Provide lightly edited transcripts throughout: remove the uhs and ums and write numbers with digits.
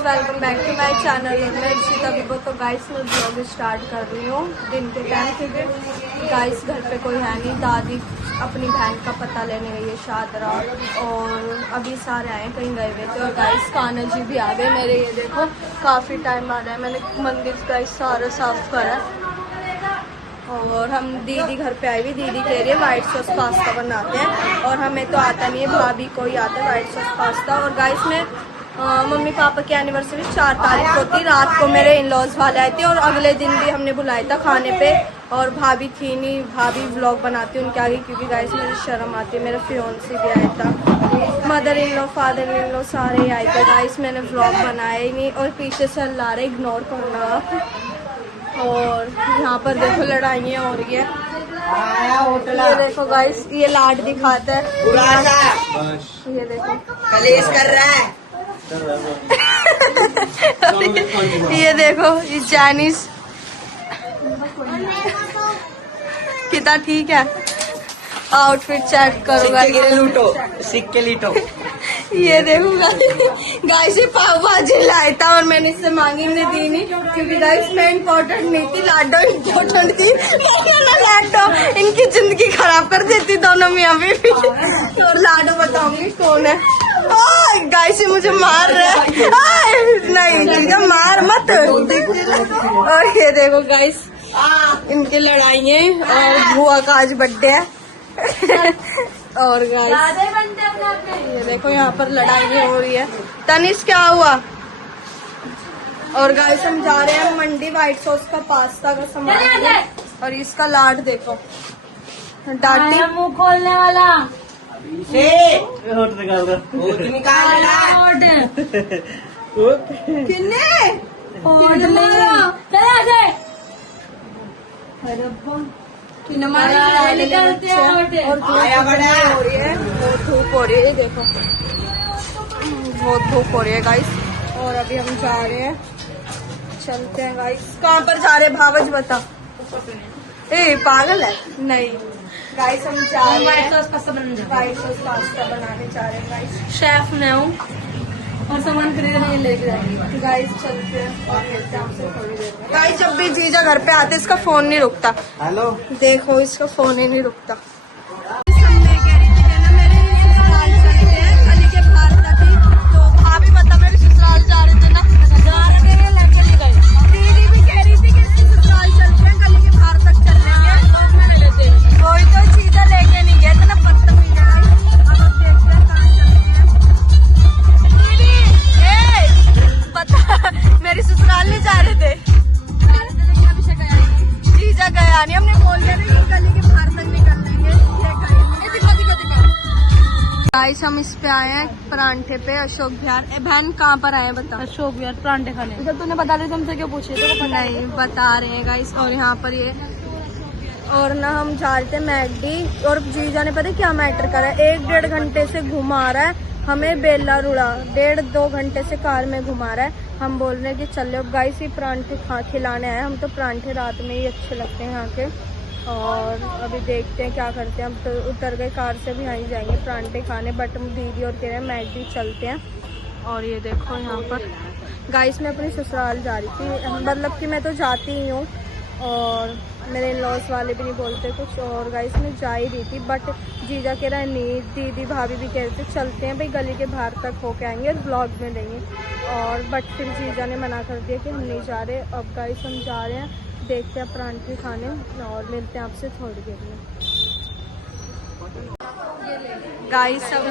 Welcome back to my channel. मैं ऋषिता विभो। तो गाइस मैं ब्लॉग स्टार्ट कर रही हूँ दिन के टाइम, क्योंकि गाइस घर पे कोई है नहीं। दादी अपनी बहन का पता लेने गई है शादरा, और अभी सारे आए कहीं गए हुए थे। और गाइस कान्हा जी भी आ गए मेरे। ये देखो काफ़ी टाइम आ रहा है, मैंने मंदिर गाइस सारा साफ करा है। और हम दीदी घर पे आई हुई, दीदी कह रही है वाइट सॉस पास्ता बनाते हैं, और हमें तो आता नहीं है, भाभी को ही आता है वाइट सॉस पास्ता। और गाइस में मम्मी पापा की एनिवर्सरी 4 तारीख को थी। रात को मेरे इन लॉज वाले आए थे, और अगले दिन भी हमने बुलाया था खाने पे। और भाभी थी नहीं, भाभी व्लॉग बनाती उनके आगे, क्योंकि गाइस मुझे शर्म आती है। मेरा फियोन्सी भी आया था, mother in law, father in law सारे ही आए थे। गाइस मैंने व्लॉग बनाया ही नहीं, और पीछे से ला रहे इग्नोर करना आप। और यहाँ पर देखो लड़ाइयाँ हो रही है। ये देखो गाइस, ये लाड दिखाता है, ये देखो कलेश कर रहा है। ये देखो ये चाइनीज कितना ठीक है। आउटफिट चेक करो, लूटो सिक्के लूटो। ये देखो गाइस ये पाव भाजी लाया था, और मैंने इससे मांगी, ने दी नहीं, क्योंकि गाइस मैं इम्पोर्टेंट नहीं थी, लाडो इम्पोर्टेंट थी। लाडो इनकी जिंदगी खराब कर देती दोनों मियां बीवी। और लाडो बताऊंगी कौन है। गाइस ये मुझे मार रहा है। नहीं जीजा मार मत। और ये देखो गाइस इनकी लड़ाई, और बुआ का आज बर्थडे है। और गाइस ये देखो यहाँ पर लड़ाई हो रही है। तनिष क्या हुआ? और गाइस हम जा रहे हैं मंडी, व्हाइट सॉस का पास्ता का सामान। और इसका लाड देखो, डांटी मुंह खोलने वाला निकलते हैं। और बहुत धूप हो रही है, देखो बहुत धूप हो रही है गाइस। और अभी हम जा रहे हैं, चलते हैं गाइस। कहाँ पर जा रहे हैं भावज बता। ए पागल है? नहीं गाइस हम जा रहे हैं व्हाइट सॉस पास्ता बनाने जा रहे हैं गाइस। शेफ मैं हूँ, और सामान खरीदने लेके जाएंगे गाइस। चलते हैं और मिलते हैं आपसे थोड़ी देर में। गाइस जब भी जीजा घर पे आते इसका फोन नहीं रुकता। हेलो देखो इसका फोन ही नहीं रुकता। मेरी ससुराल नहीं जा रहे थे, जीजा गया नहीं, हमने बोल दिया कि गली के बाहर तक निकल लेंगे। गाइस हम इस पे आए हैं परांठे पे, अशोक विहार। बहन कहाँ पर आए हैं बता। अशोक विहार परांठे खाने। जब तूने बता दिया तुमसे क्यों पूछे? तो नहीं बता रहे हैं गाइस। और यहाँ पर ये, और ना हम जा रहे थे मैगडी, और जीजा ने पता क्या मैटर करा है, 1-1.5 घंटे से घुमा रहा है हमें बेला रुड़ा। 1.5-2 घंटे से कार में घुमा रहा है। हम बोल रहे हैं कि चल लो गाइस, ये परांठे खिलाने आए। हम तो परांठे रात में ही अच्छे लगते हैं यहाँ के। और अभी देखते हैं क्या करते हैं। हम तो उतर गए कार से, भी यहीं जाएंगे परांठे खाने। बट हम दीदी और कह रहे हैं मैगडी चलते हैं। और ये देखो यहाँ पर गाइस मैं अपनी ससुराल जा रही थी, मतलब कि मैं तो जाती ही हूँ, और मेरे लॉस वाले भी नहीं बोलते कुछ। और गाइस मैं जा ही रही थी, बट जीजा कह रहा है नहीं, दीदी भाभी भी कह रहे थे चलते हैं भाई, गली के बाहर तक होके आएंगे और ब्लॉग में देंगे। और बट फिर जीजा ने मना कर दिया कि हम नहीं जा रहे। अब गाइस हम जा रहे हैं, देखते हैं परांठे खाने, और मिलते हैं आपसे थोड़ी देर में। गाइस हम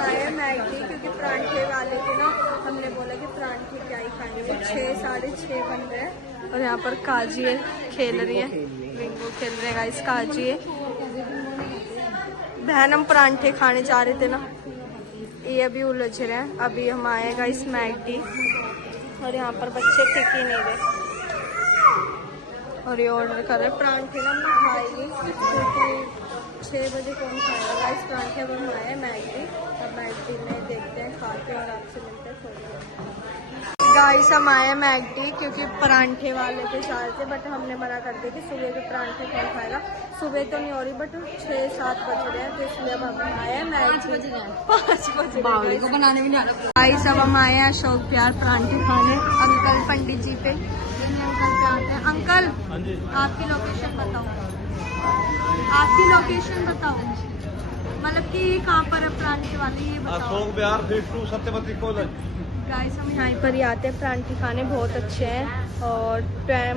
आए हैं मैगडी, क्योंकि परांठे वाले थे ना, हमने बोला कि परांठे क्या ही खाएंगे। वो 6-6:30 बन रहे हैं। और यहाँ पर काजी है, खेल रही है, बिंगो खेल रहे हैं गाइस। काजी है बहन, हम परांठे खाने जा रहे थे ना, ये अभी उलझ रहे हैं। अभी हम आए हैं गाइस मैगडी, और यहाँ पर बच्चे टिक ही नहीं रहे, और ये ऑर्डर कर रहे हैं परांठे ना। हमने खाएंगे क्योंकि 6 बजे कौन खाएगा गाइस परांठे। अब हम आए हैं मैगडी, अब मैगडी में देखते हैं खा के, और आपसे मिलते हैं थोड़ी देर। गाइस हम आए हैं मैगडी क्योंकि परांठे वाले पे चाह थे, बट हमने मना कर दिया कि सुबह के परांठे कौन खाएगा। सुबह तो नहीं हो रही बट 6-7 बज रहे हैं, तो इसलिए अब हम आए हैं मैगडी। 5 बजे को बनाने में नहीं। गाइस अब हम आए हैं अशोक प्यार परांठे खाने अंकल पंडित जी पे। अंकल पे आते हैं। अंकल आपकी लोकेशन बताओ, आपकी लोकेशन बताओ, मतलब कि कहाँ पर है परांठे वाले, ये बताओ। Ashok Vihar phase 2 Satyavati college. Guys हम यहाँ पर ही आते हैं, परांठे खाने बहुत अच्छे हैं और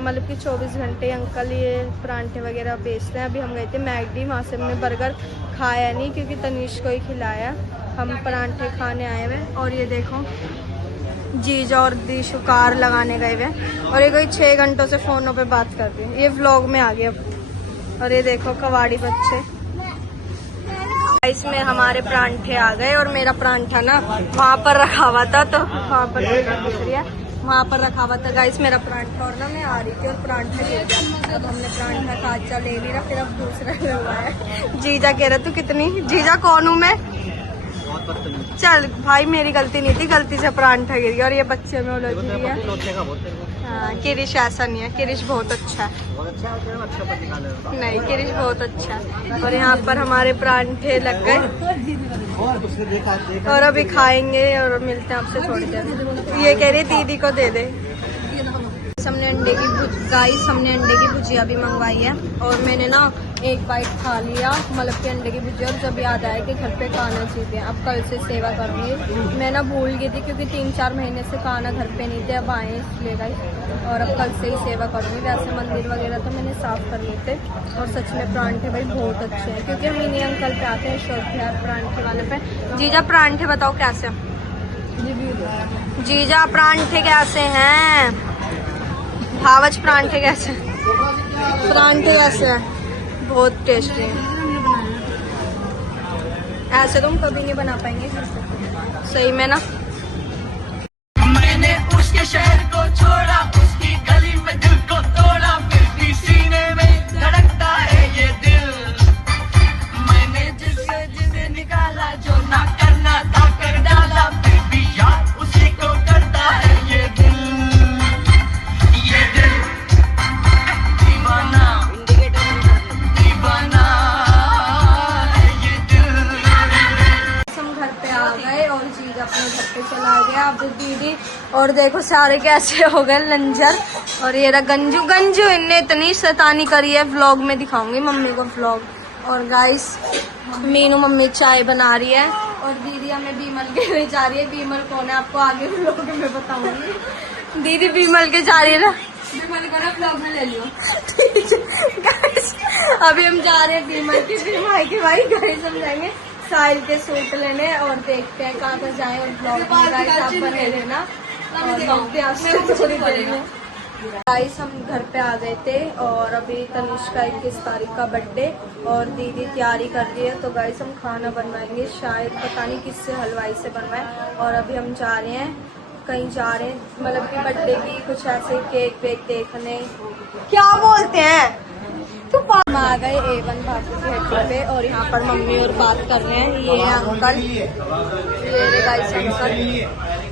मतलब कि 24 घंटे अंकल ये परांठे वगैरह बेचते हैं। अभी हम गए थे मैगडी, वहाँ से हमने बर्गर खाया नहीं क्योंकि तनीष को ही खिलाया। हम परांठे खाने आए हुए और ये देखो जीजा और दीशु कार लगाने गए हुए और ये कोई 6 घंटों से फ़ोनों पे बात कर रही है। ये व्लॉग में आ गया अब। और ये देखो कवाड़ी बच्चे। इसमें हमारे परांठे आ गए और मेरा परांठा ना वहाँ पर रखा हुआ था, तो वहाँ पर दिख रही है, वहाँ पर रखा हुआ था गाइस मेरा परांठा। और ना मैं आ रही थी और परांठा ले गया। अब हमने परांठा काचा ले लिया, फिर अब दूसरा हुआ है। जीजा कह रहे तू कितनी, जीजा कौन हूँ मैं? चल भाई मेरी गलती नहीं थी, गलती से परांठा गिर गया। और ये बच्चे में उलझ रही है। हाँ किरिश ऐसा नहीं है, किरिश बहुत अच्छा है। नहीं किरिश बहुत अच्छा है। और यहाँ पर हमारे परांठे लग गए और अभी खाएंगे और मिलते हैं आपसे थोड़ी देर। ये कह रही दीदी को दे दे। हमने अंडे की भुजिया भी मंगवाई है और मैंने ना एक बाइट खा लिया, मतलब कि अंडे की भुजिया। और जब याद आया कि घर पे खाना चाहिए, अब कल से सेवा करूँगी। मैं ना भूल गई थी क्योंकि 3-4 महीने से खाना घर पे नहीं थे, अब आए इसलिए गई और अब कल से ही सेवा करूँगी। वैसे मंदिर वगैरह तो मैंने साफ कर लिए थे। और सच में परांठे भाई बहुत अच्छे हैं क्योंकि हम इन्हीं अंकल पे आते हैं, अशोक विहार परांठे वाले पे। जीजा परांठे बताओ कैसे? जीजा परांठे कैसे हैं? भावच परांठे कैसे? परांठे कैसे हैं? बहुत टेस्टी है। ऐसे तुम कभी नहीं बना पाएंगे सही में ना। मैंने उसके शहर को छोड़ा, उसकी गली में दिल को तोड़ा, फिर भी सीने में धड़कता है ये दिल। मैंने जिसे निकाला, जो ना करना था कर डाला, फिर भी याद उसी को करता है ये दिल। ये दिल दीवाना दीवाना है ये दिल। हम घर पे आ गए और जीजा अपने घर पे चला गया। अब दीदी और देखो सारे कैसे हो गए लंजर। और ये रहा गंजू इनने इतनी शैतानी करी है, व्लॉग में दिखाऊंगी मम्मी को व्लॉग। और गाइस मीनू मम्मी चाय बना रही है और दीदी हमें बीमल के ले जा रही है। बीमल कौन है आपको आगे व्लॉग में बताऊंगी। दीदी बीमल के जा रही है ना, बीमल को ना व्लॉग में ले लियो। गाइस अभी हम जा रहे हैं बीमल के भाई गाइस हम जाएंगे साहिल के सूट लेने और देखते हैं कहाँ पर जाए। और ब्लॉग आप बने रहना और मिलते हैं आपसे थोड़ी देर में। गाइस हम घर पे आ गए थे और अभी तनिष का 21 तारीख का बर्थडे और दीदी तैयारी कर रही है। तो गाइस हम खाना बनवाएंगे, शायद पता नहीं किससे, हलवाई से बनवाए। और अभी हम जा रहे हैं, कहीं जा रहे हैं मतलब कि बर्थडे की कुछ ऐसे केक वेक देखने, क्या बोलते हैं। तो हम आ गए A1 भाभी के हट्टी पे और यहाँ पर मम्मी और बात कर रहे हैं। ये अंकल, ये रे गाइस अंकल।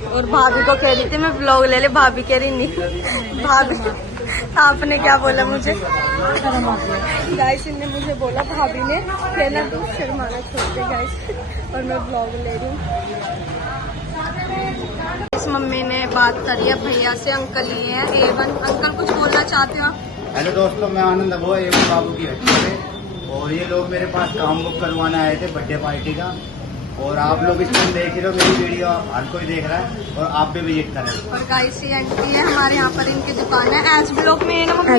और भाभी को कह रही थी मैं व्लॉग ले ले, भाभी कह रही नहीं। भाभी आपने क्या बोला मुझे? गाइस इनने मुझे बोला भाभी ने कहना तू शर्माना छोड़ दे गाइस, और मैं व्लॉग ले रही हूँ। इस मम्मी ने बात करी है भैया से, अंकल ये है A1। अंकल कुछ बोलना चाहते हो? हेलो दोस्तों, मैं आनंद अबुआ A1 बाबू की हट्टी से और ये लोग मेरे पास काम बुक करवाने आए थे बर्थडे पार्टी का। और आप लोग इस टाइम देख रहे हो, मेरी वीडियो हर कोई देख रहा है और आप भी विजिट करें। और गाइस ये आंटी है हमारे यहाँ पर, इनकी दुकान है एस ब्लॉक में है ना मम्मी?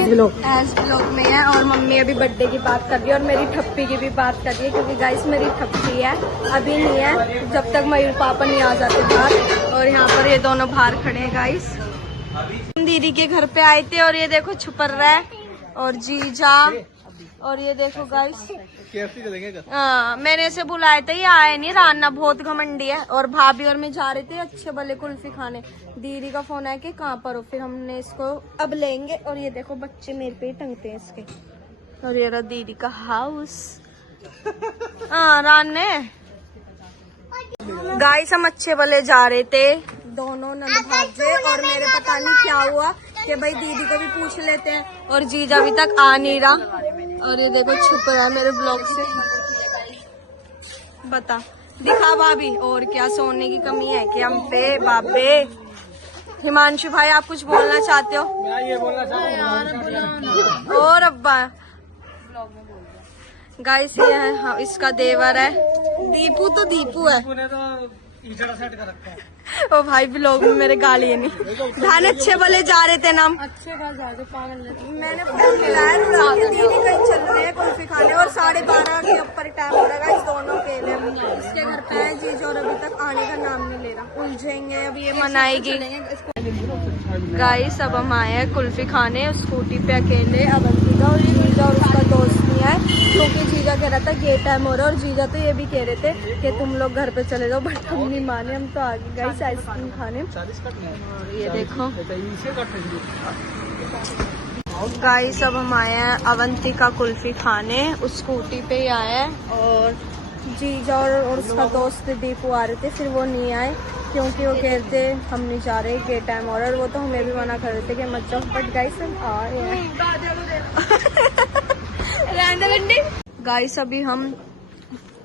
एस ब्लॉक में है। और मम्मी अभी बर्थडे की बात कर रही है और मेरी ठप्पी की भी बात कर रही है क्योंकि गाइस मेरी ठप्पी है अभी नहीं है, जब तक मयूर पापा नहीं आ जाते बाहर। और यहाँ पर ये दोनों बाहर खड़े हैं गाइस। हम दीदी के घर पे आए थे और ये देखो छुपर रहा है और जीजा। और ये देखो गाइस हाँ मैंने इसे बुलाया था, ये आए नहीं, राना बहुत घमंडी है। और भाभी और मैं जा रहे थे अच्छे भले कुल्फी खाने। दीदी का फोन आया कि कहाँ पर हो, फिर हमने इसको अब लेंगे। और ये देखो बच्चे मेरे पे ही टंगते हैं इसके। और ये रहा दीदी का हाउस। हाँ रान ने गाइस हम अच्छे भले जा रहे थे, दोनों नंद भांजे और मेरे पता नहीं क्या हुआ कि भाई दीदी को भी पूछ लेते हैं और जीजा अभी तक आ नहीं रहा और ये देखो छुप रहा है मेरे ब्लॉग से। बता दिखा भाभी, और क्या सोने की कमी है कि हम पे बाबे। हिमांशु भाई आप कुछ बोलना चाहते हो? मैं ये बोलना चाहूँ और अब्बा गाइस ये है हाँ, इसका देवर है दीपू, तो दीपू है तूने तो ईचड़ा सेट कर रखा है। ओ भाई ब्लॉग में मेरे गाली है नहीं धान अच्छे बोले जा रहे थे नाम अच्छे का ज्यादा पागल है। मैंने फोन मिलाया रुला के दीदी कहीं चल रहे हैं कुल्फी खाने और 12:30 के ऊपर टाइम हो रहा है इस दोनों के लिए। इसके घर पे है जीजा और अभी तक आने का नाम नहीं ले रहा, उलझेंगे अब ये मनाएगी। गाइस अब हम आए हैं कुल्फी खाने स्कूटी पे अकेले, अवंतिका और जीजा और उसका दोस्त नहीं है क्योंकि जीजा कह रहा था ये टाइम हो रहा है और जीजा तो ये भी कह रहे थे कि तुम लोग घर पे चले जाओ, बट हम नहीं माने, हम तो आगे गाइस आइसक्रीम खाने। और ये देखो गाइस अब हम आए हैं अवंतिका कुल्फी खाने, उस स्कूटी पे ही आए हैं और जीजा और उसका दोस्त दीपू आ रहे थे, फिर वो नहीं आए क्योंकि वो कहते हम नहीं जा रहे ये टाइम हो रहा है, वो तो हमें भी मना कर रहे थे कि मत जाओ, बट गाइस हम आ रहे हैं। गाइस अभी हम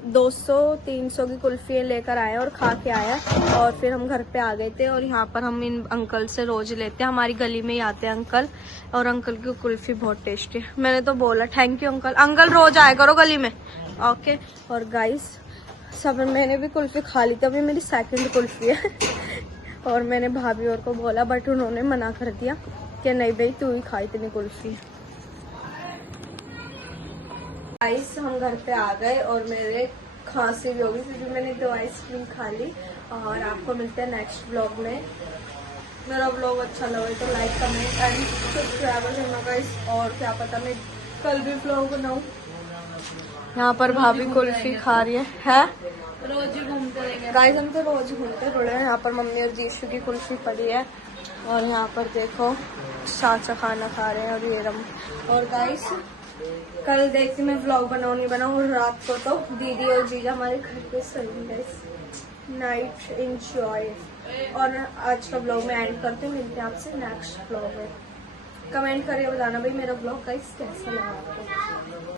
200-300 की कुल्फी लेकर आए और खा के आए और फिर हम घर पे आ गए थे और यहाँ पर हम इन अंकल से रोज लेते हैं, हमारी गली में ही आते हैं अंकल और अंकल की कुल्फी बहुत टेस्टी है। मैंने तो बोला थैंक यू अंकल, अंकल रोज आया करो गली में ओके। और गाइस सब मैंने भी कुल्फी खा ली थी, अभी मेरी सेकंड कुल्फी है और मैंने भाभी और को बोला बट उन्होंने मना कर दिया कि नहीं भाई तू ही खा इतनी कुल्फी। गाइस हम घर पे आ गए और मेरे खांसी भी होगी क्योंकि मैंने 2 आइसक्रीम खा ली और आपको मिलते हैं नेक्स्ट ब्लॉग में। मेरा ब्लॉग अच्छा लगे तो लाइक कमेंट एंड सब्सक्राइब करना गाइस, और क्या पता मैं कल भी ब्लॉग बनाऊं। यहाँ पर भाभी कुल्फी खा रही है रोज ही घूमते रहेंगे गाइस, हम तो रोज घूमते थोड़े हैं। यहाँ पर मम्मी और जीशु की कुल्फी पड़ी है और यहाँ पर देखो चाचा खाना खा रहे हैं और ये रम। और गाइस कल देखती मैं व्लॉग बनाऊँ नहीं बनाऊँ और रात को तो दीदी और जीजा हमारे घर पे सोएंगे गाइस। Night enjoy. और आज का व्लॉग में एंड करते हैं, मिलते हैं आपसे नेक्स्ट व्लॉग में। कमेंट करके बताना भाई मेरा व्लॉग गाइस कैसा लगा आपको।